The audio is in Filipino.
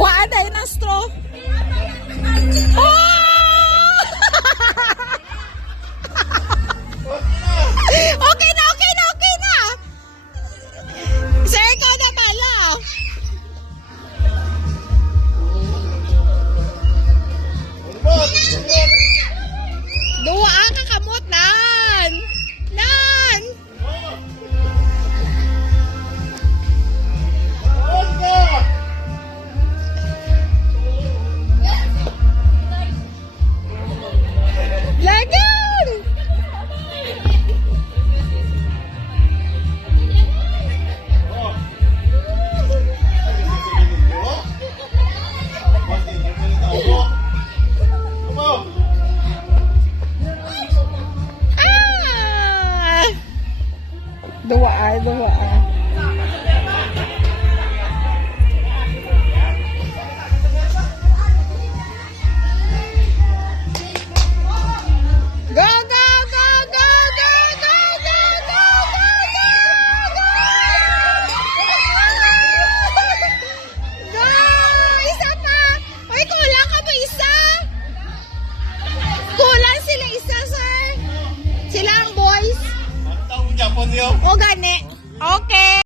Kuhaan tayo ng straw. Oh! Okay na, okay na, okay na. Sir, ikaw na pala. Duwa ka kamot, Nan. Nan. Lagan. Duwa.